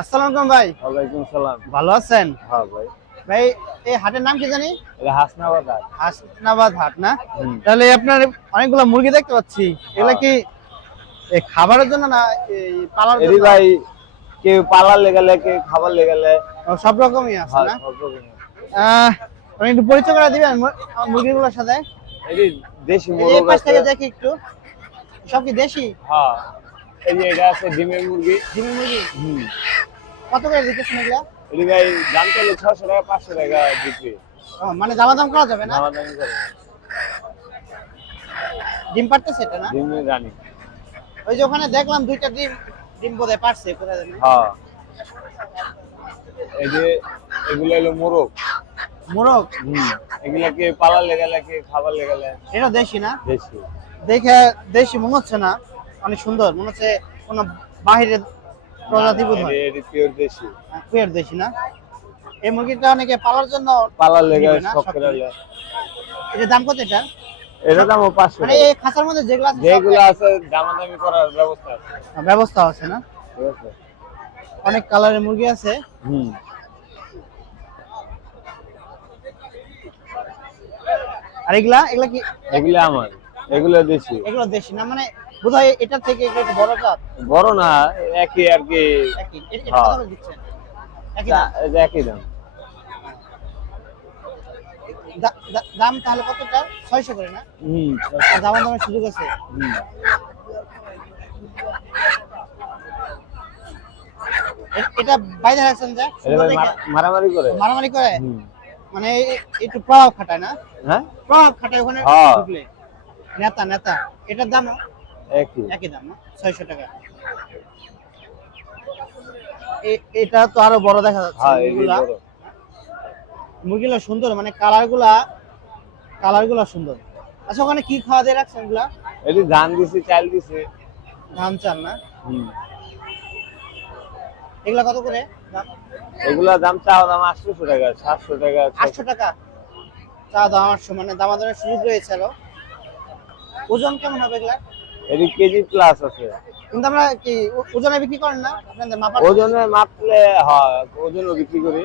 আসসালামু আলাইকুম ভাই। ওয়ালাইকুম সালাম। ভালো আছেন? হ্যাঁ ভাই। ভাই এই হাটের নাম কি জানি? এটা হাসনাবাদ হাট। হাসনাবাদ হাট না? তাহলে আপনার অনেকগুলো মুরগি দেখতে পাচ্ছি। এগুলা কি এই খাবারের জন্য না এই পালার জন্য? ভাই কেউ পালার লেগালে কেউ খাবার লেগালে সব রকমই আছে হ্যাঁ না? সব আপনি একটু পরিচয় করে দিবেন মুরগিগুলোর সাথে? দেশি এই পাশ থেকে দেখি একটু। সব কি দেশি? হ্যাঁ। এই যে এটা আছে ডিমের মুরগি। ডিমের মুরগি? হুম। কত করে দিতেছেন এগুলা? এটি ভাই দাম চলে ছশো টাকা পাঁচশো টাকা বিক্রি। ও, মানে দামাদাম করা যাবে না? করে। ডিম পারতেছে এটা না? রানী। ওই যে ওখানে দেখলাম দুইটা ডিম ডিম বোধহয় পারছে কোথায় জানি হ্যাঁ। এই যে এগুলো হলো মোরগ। মোরগ? হুম এগুলাকে পালার লেগালে কে খাবার লেগালে এটা দেশি না? দেশি। দেখে দেশি মনে হচ্ছে না। অনেক সুন্দর। মনে হচ্ছে কোনো বাহিরের প্রজাতি বোধ হয়। পিওর দেশি। কুয়ের দেশি না? এই মুরগিটা অনেকে পালার জন্য পালার লেগে শখ করে করে। দাম কত এটা? এটা দাম পাঁচশো মানে এই খাঁচার মধ্যে যেগুলো আছে যেগুলো আছে দামাদামি করার ব্যবস্থা আছে। ব্যবস্থা আছে না? অনেক কালারের মুরগি আছে। হুম। আর এগুলা এগুলা কি? এগুলা আমার। এগুলো দেশি। এগুলো দেশি না? মানে বোধহয় এটার থেকে একটু বড় জাত? বড় না একই আর কি। একই। এটা। কত করে দিচ্ছেন? একই দাম? দাম। তাহলে কতটা? ছয়শো করে না? হুম দামের সুযোগ আছে? এটা বাইরে রাখছেন যে? মারামারি করে। মারামারি করে? মানে একটু প্রভাব খাটায় না? হ্যাঁ? প্রভাব খাটায় ওখানে হ্যাঁ। ঢুকলে। নেতা নেতা এটার দাম একই। একই দাম না? ছয়শো টাকা। এটা তো আরও বড় দেখা যাচ্ছে। হ্যাঁ মুরগিগুলা সুন্দর মানে কালারগুলা কালারগুলা সুন্দর। আচ্ছা ওখানে কি খাওয়া দিয়ে রাখছেন এগুলা এটি ধান দিছে চাল দিছে। ধান চাল না? হুম। এগুলা কত করে দাম? এগুলা দাম চাওয়া দাম আটশোশো টাকা সাতশো টাকা আটশো টাকা? চা দাম আটশো মানে দামাদামের সুযোগ রয়েছে আরও। ওজন কেমন হবে এগুলা এটি কেজি প্লাস আছে। কিন্তু আমরা কি ওজনে বিক্রি করেন না? আপনাদের ওজনে মাপলে হয় ওজনও বিক্রি করি।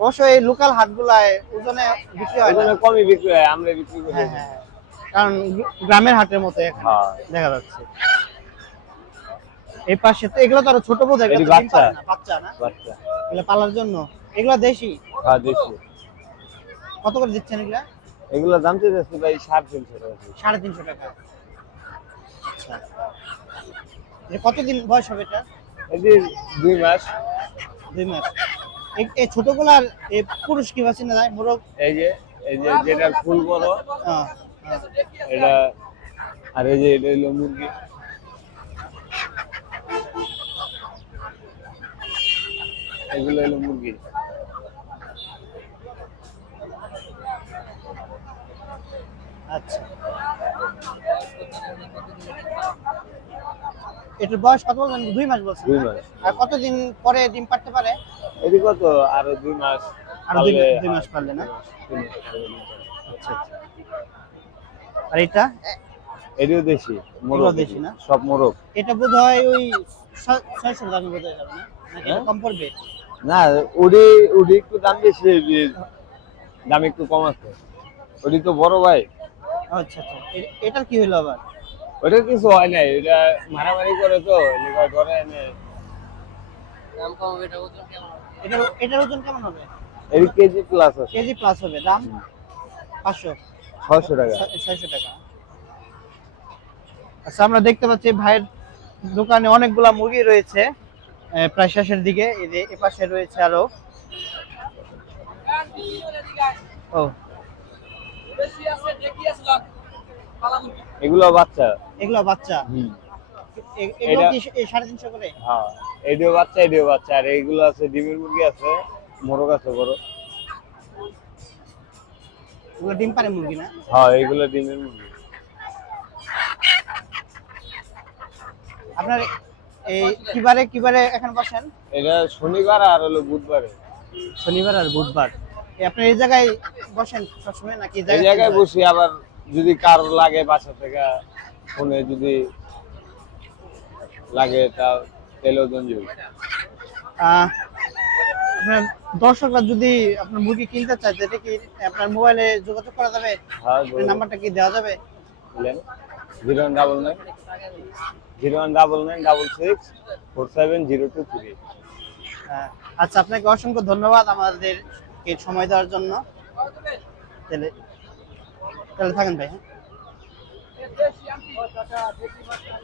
অবশ্য এই লোকাল হাটগুলায় ওজনে বিক্রি হয় ওজনে কমই বিক্রি হয় আমরা বিক্রি করি। হ্যাঁ হ্যাঁ। কারণ গ্রামের হাটের মতো এখানে দেখা যাচ্ছে। এই পাশে তো এগুলো তো আরও ছোট বোধ হয় বাচ্চা। না, বাচ্চা না? বাচ্চা। এগুলো পালার জন্য। এগুলো দেশি? হ্যাঁ দেশি। কত করে দিচ্ছেন এগুলা? এগুলো দাম চেয়েছে ভাই সাড়ে তিনশো টাকা। সাড়ে তিনশো টাকা। আচ্ছা কতদিন বয়স হবে এটা? এটি দুই মাস। দুই মাস। এই- ছোটগুলার এই পুরুষ কি বাঁচি না যায়? মোরগ? এই যে এই যে যেটার ফুল বড় হ্যাঁ, হ্যাঁ। এটা আর এই যে এটা হলো মুরগি। এগুলো হলো মুরগি। আচ্ছা। এটার বয়স কত বলছেন? দুই মাস বলছেন দুই মাস। আর কতদিন পরে ডিম পারে? এটি কত? আরও দুই মাস আরও দুই দুই মাস পারলে না। আচ্ছা আচ্ছা। আর এটা? এটিও দেশি মোরগ। দেশি না? সব মোরগ। এটা বোধ হয় ওই ছয়শো দামে যাবে না? হ্যাঁ? কম পড়বে? না উডি উডি একটু দাম বেশি দাম একটু কম আছে। ওটি তো বড় ভাই। আচ্ছা আচ্ছা। এ- এটার কি হলো আবার? ওটা কিছু হয় নাই এটা মারামারি করে তো লিভার ধরে এনে। এটার এটার ওজন কেমন হবে? এর কেজি প্লাস আছে। কেজি প্লাস হবে দাম? পাঁচশো। ছয়শো টাকা। ছয়- ছয়শো টাকা। আচ্ছা আমরা দেখতে পাচ্ছি ভাইয়ের দোকানে অনেকগুলা মুরগি রয়েছে প্রায় শেষের দিকে। এই যে এ পাশে রয়েছে আরও। ও এগুলো বাচ্চা। এগুলো বাচ্চা? হুম। এগুলো কি করে? হ্যাঁ বাচ্চা আর এইগুলো আছে ডিমের মুরগি আছে মোরগ আছে বড়। এগুলো ডিম পারে মুরগি না? হ্যাঁ এইগুলো ডিমের মুরগি। আপনার এই কিবারে কিবারে এখন বসেন? এটা শনিবার আর হলো বুধবারে। শনিবার আর বুধবার। এই আপনার এই জায়গায় বসেন সবসময় নাকি এই জায়গায় বসি আবার যদি কারও লাগে বাসা থেকে ফোনে যদি লাগে তা তেলেও দঞ্জুল আপনার দর্শকরা যদি আপনার মুরগি কিনতে চায় এটা কি আপনার মোবাইলে যোগাযোগ করা যাবে? হ্যাঁ নাম্বারটা কি দেওয়া যাবে? Zero one double nine zero one double nine double six four seven zero two three. আহ, আচ্ছা আপনাকে অসংখ্য ধন্যবাদ আমাদের সময় দেওয়ার জন্য? তাহলে তাহলে থাকেন ভাই হ্যাঁ?